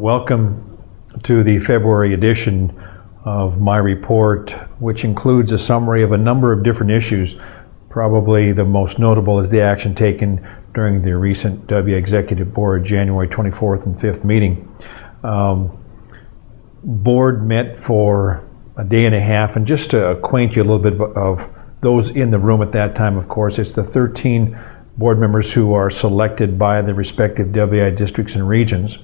Welcome to the February edition of my report, which includes a summary of a number of different issues. Probably the most notable is the action taken during the recent WIAA Executive Board January 24th and 5th meeting. Board met for a day and a half, and just to acquaint you a little bit of those in the room at that time, of course, it's the 13 board members who are selected by the respective WIAA districts and regions.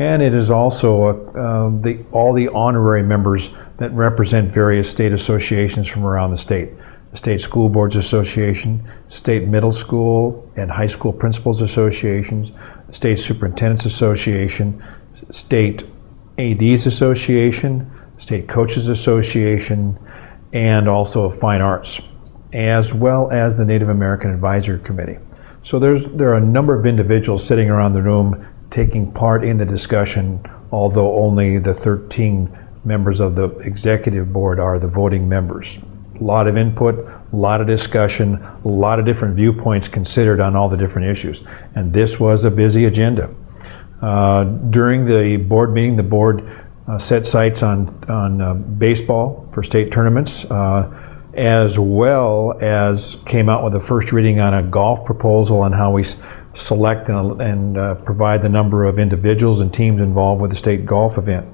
And it is also all the honorary members that represent various state associations from around the state. The State School Boards Association, State Middle School and High School Principals Associations, State Superintendents Association, State ADs Association, State Coaches Association, and also Fine Arts, as well as the Native American Advisory Committee. So there are a number of individuals sitting around the room taking part in the discussion, although only the 13 members of the executive board are the voting members. A lot of input, a lot of discussion, a lot of different viewpoints considered on all the different issues. And this was a busy agenda. During the board meeting, the board set sights on baseball for state tournaments, as well as came out with a first reading on a golf proposal on how we select and provide the number of individuals and teams involved with the state golf event.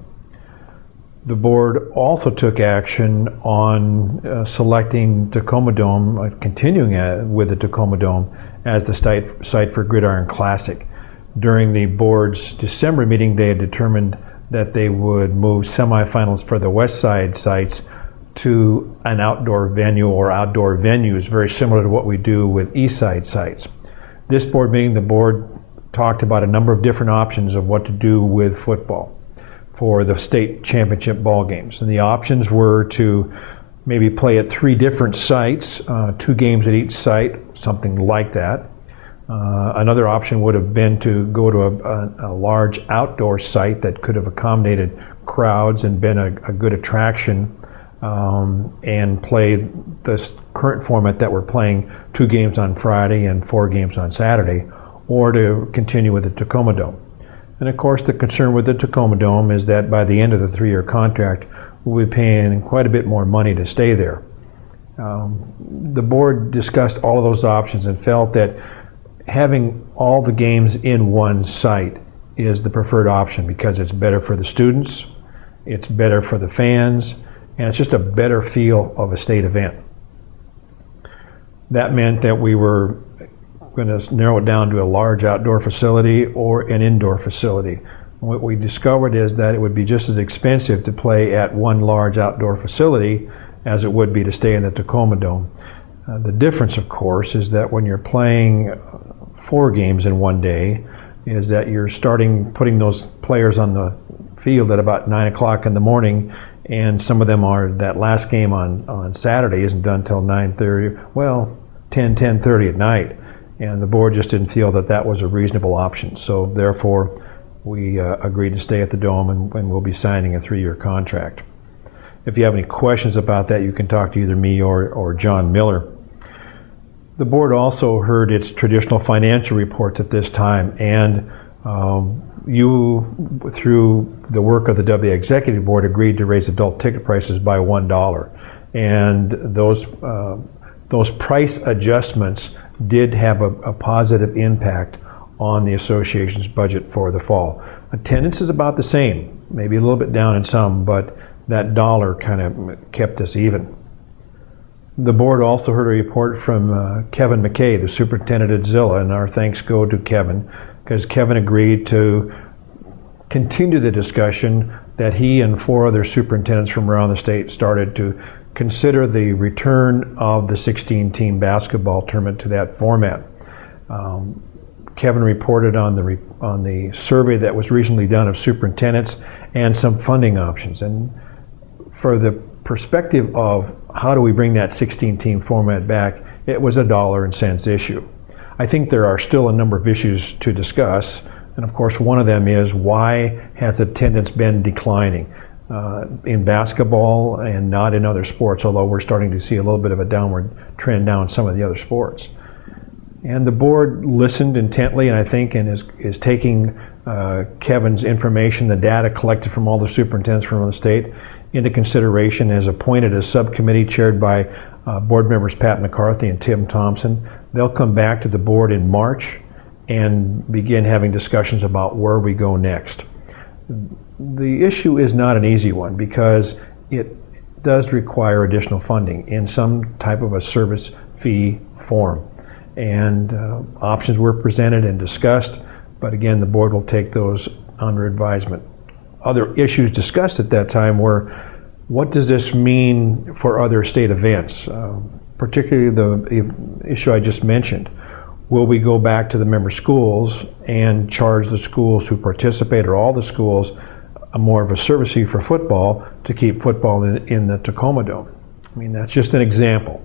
The board also took action on selecting Tacoma Dome, continuing with the Tacoma Dome as the site for Gridiron Classic. During the board's December meeting, they had determined that they would move semifinals for the west side sites to an outdoor venue or outdoor venues, very similar to what we do with east side sites. This board meeting, the board talked about a number of different options of what to do with football for the state championship ball games. And the options were to maybe play at 3 different sites, 2 games at each site, something like that. Another option would have been to go to a large outdoor site that could have accommodated crowds and been a good attraction, and play this current format that we're playing, 2 games on Friday and 4 games on Saturday, or to continue with the Tacoma Dome. And of course, the concern with the Tacoma Dome is that by the end of the 3-year contract, we'll be paying quite a bit more money to stay there. The board discussed all of those options and felt that having all the games in one site is the preferred option because it's better for the students, it's better for the fans, and it's just a better feel of a state event. That meant that we were going to narrow it down to a large outdoor facility or an indoor facility. What we discovered is that it would be just as expensive to play at one large outdoor facility as it would be to stay in the Tacoma Dome. The difference, of course, is that when you're playing 4 games in one day, is that you're putting those players on the field at about 9 o'clock in the morning, and some of them are, that last game on Saturday isn't done until 9:30, well, 10:30 at night. And the board just didn't feel that that was a reasonable option. So therefore, we agreed to stay at the Dome, and we'll be signing a 3-year contract. If you have any questions about that, you can talk to either me or John Miller. The board also heard its traditional financial reports at this time, and you, through the work of the WIAA Executive Board, agreed to raise adult ticket prices by $1. And those price adjustments did have a positive impact on the association's budget for the fall. Attendance is about the same, maybe a little bit down in some, but that dollar kind of kept us even. The board also heard a report from Kevin McKay, the superintendent at Zilla, and our thanks go to Kevin, because Kevin agreed to continue the discussion that he and 4 other superintendents from around the state started to consider the return of the 16-team basketball tournament to that format. Kevin reported on the survey that was recently done of superintendents and some funding options. And for the perspective of how do we bring that 16-team format back, it was a dollar and cents issue. I think there are still a number of issues to discuss, and of course one of them is, why has attendance been declining in basketball and not in other sports, although we're starting to see a little bit of a downward trend now in some of the other sports. And the board listened intently, and I think, and is taking Kevin's information, the data collected from all the superintendents from the state, into consideration, has appointed a subcommittee chaired by board members Pat McCarthy and Tim Thompson. They'll come back to the board in March and begin having discussions about where we go next. The issue is not an easy one because it does require additional funding in some type of a service fee form. And options were presented and discussed, but again, the board will take those under advisement. Other issues discussed at that time were, what does this mean for other state events? Particularly the issue I just mentioned. Will we go back to the member schools and charge the schools who participate, or all the schools, more of a service fee for football to keep football in the Tacoma Dome? I mean, that's just an example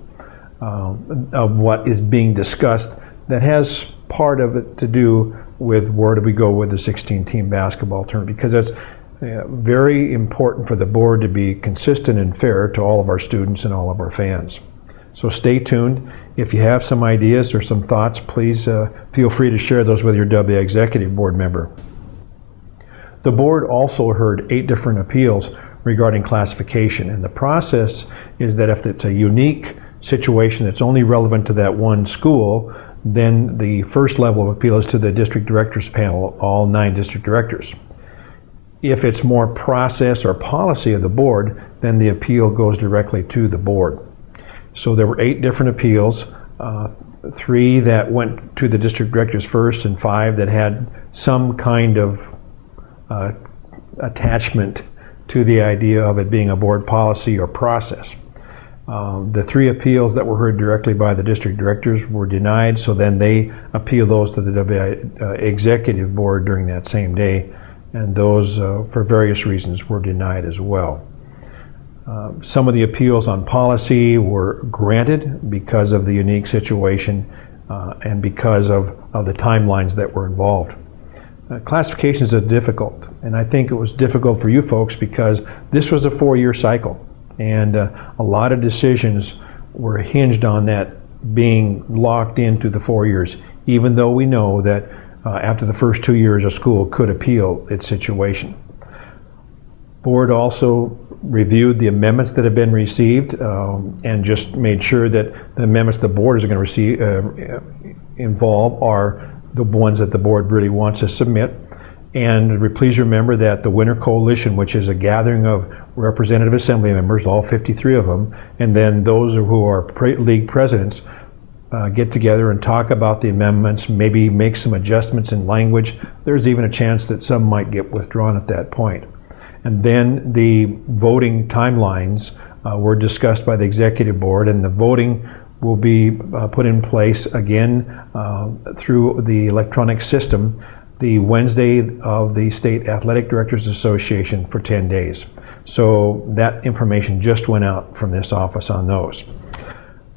of what is being discussed that has part of it to do with where do we go with the 16-team basketball tournament, because that's very important for the board to be consistent and fair to all of our students and all of our fans. So stay tuned. If you have some ideas or some thoughts, please feel free to share those with your WIAA executive board member. The board also heard 8 different appeals regarding classification, and the process is that if it's a unique situation that's only relevant to that one school, then the first level of appeal is to the district directors panel, all 9 district directors. If it's more process or policy of the board, then the appeal goes directly to the board. So there were 8 different appeals, 3 that went to the district directors first, and 5 that had some kind of attachment to the idea of it being a board policy or process. The 3 appeals that were heard directly by the district directors were denied, so then they appeal those to the WIAA executive board during that same day, and those, for various reasons, were denied as well. Some of the appeals on policy were granted because of the unique situation and because of the timelines that were involved. Classifications are difficult, and I think it was difficult for you folks because this was a 4-year cycle, and a lot of decisions were hinged on that being locked into the 4 years, even though we know that after the first 2 years a school could appeal its situation. Board also reviewed the amendments that have been received and just made sure that the amendments the board is going to receive involve are the ones that the board really wants to submit. And please remember that the Winter Coalition, which is a gathering of representative assembly members, all 53 of them, and then those who are league presidents, get together and talk about the amendments, maybe make some adjustments in language. There's even a chance that some might get withdrawn at that point. And then the voting timelines were discussed by the executive board, and the voting will be put in place again through the electronic system the Wednesday of the State Athletic Directors Association for 10 days. So that information just went out from this office on those.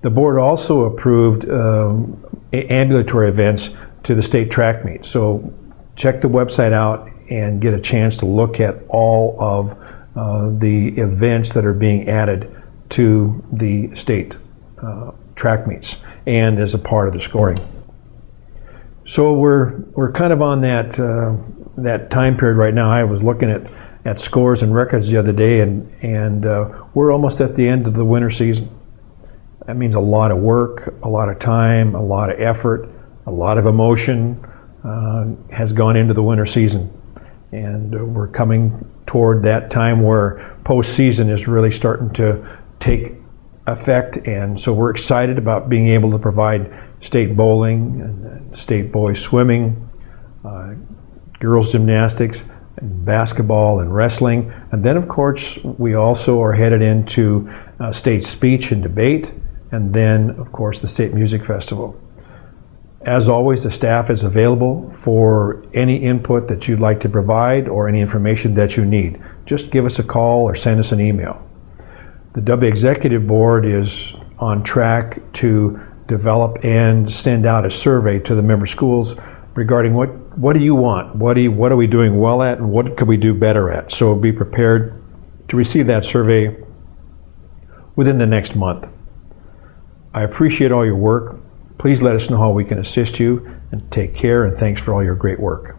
The board also approved ambulatory events to the state track meet. So check the website out and get a chance to look at all of the events that are being added to the state track meets and as a part of the scoring. So we're kind of on that time period right now. I was looking at scores and records the other day, and we're almost at the end of the winter season. That means a lot of work, a lot of time, a lot of effort, a lot of emotion has gone into the winter season. And we're coming toward that time where postseason is really starting to take effect. And so we're excited about being able to provide state bowling and state boys swimming, girls gymnastics, and basketball and wrestling. And then of course, we also are headed into state speech and debate, and then of course the State Music Festival. As always, the staff is available for any input that you'd like to provide or any information that you need. Just give us a call or send us an email. The WIAA Executive Board is on track to develop and send out a survey to the member schools regarding what do you want, what are we doing well at, and what could we do better at. So be prepared to receive that survey within the next month. I appreciate all your work. Please let us know how we can assist you, and take care, and thanks for all your great work.